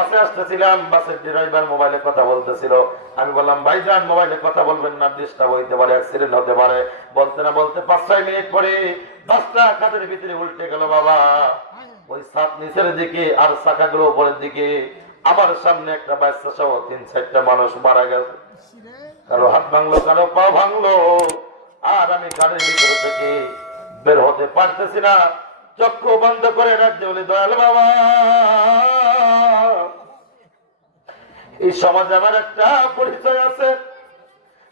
বাসে আসতেছিলাম, বাসের ড্রাইভার মোবাইলে কথা বলতেছিল। আমি বললাম ভাইজান মোবাইলে কথা বলবেন না, ডিস্টার্ব হইতে পারে, অ্যাক্সিডেন্ট হতে পারে। বলতে না বলতে 5-6 মিনিট পরে বাসটা খাদের ভিতরে উল্টে গেল বাবা। ওই ছাদ নিচের দিকে আর চাকাগুলো উপরের দিকে। আমার সামনে একটা বাচ্চা সহ 3-4টা মানুষ মারা গেছে। কারো হাত ভাঙলো, কারো পা ভাঙলো। আর আমি গাড়ির ভিতর থেকে বের হতে পারতেছি না। চক্ষু বন্ধ করে রাখতে বলি দয়াল বাবা, এই সমাজে আমার একটা পরিচয় আছে।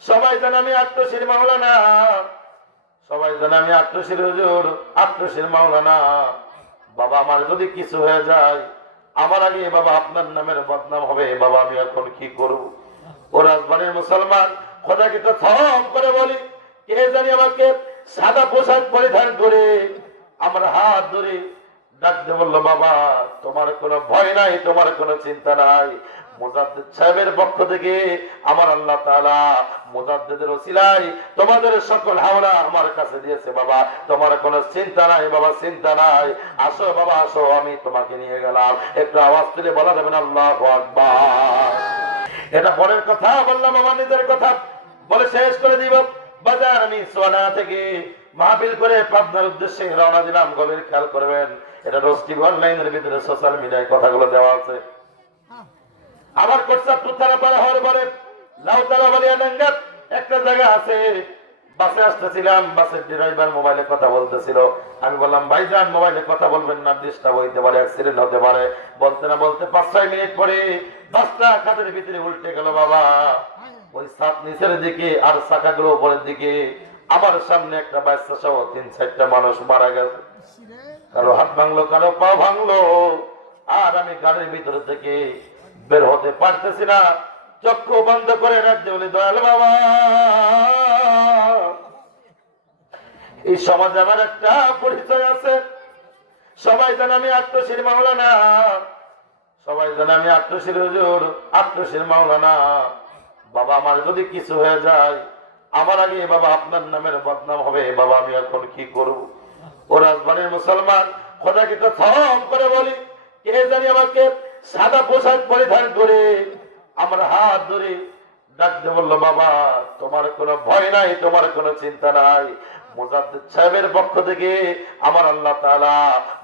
সবাই জানে আমি আত্মশির মাওলানা, সবাই জানে আমি আত্মশির হুজুর, আত্মশির মাওলানা। বাবা আমার যদি কিছু হয়ে যায়, আমার আগে বাবা আপনার নামের বদনাম হবে। বাবা আমি এখন কি করব? ও রাজবাড়ির মুসলমান, খোদাকে তো থম করে বলি, কে জানি আমাকে সাদা পোশাক পরিধান করে আমার হাত ধরে ডাকতে বললো, বাবা তোমার কোনো ভয় নাই, তোমার কোনো চিন্তা নাই। মুজাদ্দিদ সাহেবের পক্ষ থেকে আমার আল্লাহ তাআলা মুজাদ্দিদের ওসিলায় তোমাদের সকল হাওলা আমার কাছে দিয়েছে। বাবা তোমার কোনো চিন্তা নাই, বাবা চিন্তা নাই। আসো বাবা আসো, আমি তোমাকে নিয়ে গেলাম। একটু আওয়াজ তুলে বলা যাবেন আল্লাহু আকবার? এটা পরের কথা বললাম, আমার নিজের কথা বলে শেষ করে দিব। বাজার আমি সোনা থেকে মাহফিল করে পাবনার উদ্দেশ্যে রওনা দিলাম। গভীর খেয়াল করবেন, এটা রোস্টি অনলাইনের ভিতরে সোশ্যাল মিডিয়ায় কথাগুলো দেওয়া আছে। আমার কোর্সা তুতারা পাড়া হওয়ার পরে লাউতারা বালিয়াডাঙ্গা একটা জায়গা আছে। বাসে আসতেছিলাম, বাসের ড্রাইভার মোবাইলে কথা বলতেছিল। আমি বললাম ভাইজান মোবাইলে কথা বলবেন না, ডিস্টার্ব হইতে পারে, অ্যাক্সিডেন্ট হতে পারে। বলতে না বলতে 5-6 মিনিট পরে বাসটা খাদের ভিতরে উল্টে গেল বাবা। ওই ছাদ নিচের দিকে আর চাকাগুলো উপরের দিকে। আমার সামনে একটা বাচ্চা সহ 3-4টা মানুষ মারা গেছে। কারো হাত ভাঙলো, কারো পা ভাঙলো। আর আমি গাড়ির ভিতর থেকে বের হতে পারতেছি না। চক্ষু বন্ধ করে রাখতে বলি দয়াল বাবা, এই সমাজে আমার একটা পরিচয় আছে। সবাই জানে আমি আত্মশির মাওলানা, সবাই জানে আমি আত্মশির হুজুর, আত্মশির মাওলানা। বাবা আমার যদি কিছু হয়ে যায়, আমার আগে বাবা আপনার নামের বদনাম হবে। বাবা আমি এখন কি করব? ও রাজবাড়ির মুসলমান, খোদাকে তো থম করে বলি, কে জানি আমাকে সাদা পোশাক পরিধান করে আমার হাত ধরে ডাকতে বললো, বাবা তোমার কোনো ভয় নাই, তোমার কোনো চিন্তা নাই। মুজাদ্দিদ সাহেবের পক্ষ থেকে আমার আল্লাহ তাআলা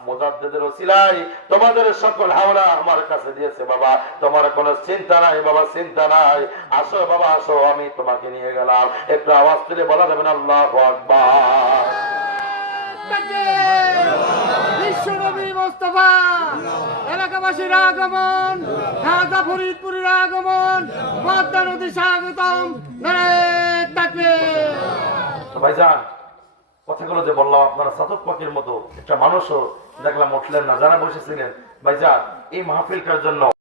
মুজাদ্দিদের ওসিলায় তোমাদের সকল হাওলা আমার কাছে দিয়েছে। বাবা তোমার কোনো চিন্তা নাই, বাবা চিন্তা নাই। আসো বাবা আসো, আমি তোমাকে নিয়ে গেলাম। একটু আওয়াজ তুলে বলা যাবেন আল্লাহু আকবার? বিশ্বনবী মুস্তাফা এলাকাবাসীর আগমন, ঢাকা ফরিদপুরের আগমন, পদ্মা নদী স্বাগতম। নারায়ে তাকবীর। ভাইজান কথাগুলো যে বললাম, আপনারা চাতক পাখির মতো একটা মানুষও দেখলাম উঠলেন না, যারা বসেছিলেন। ভাইজান এই মাহফিলটার জন্য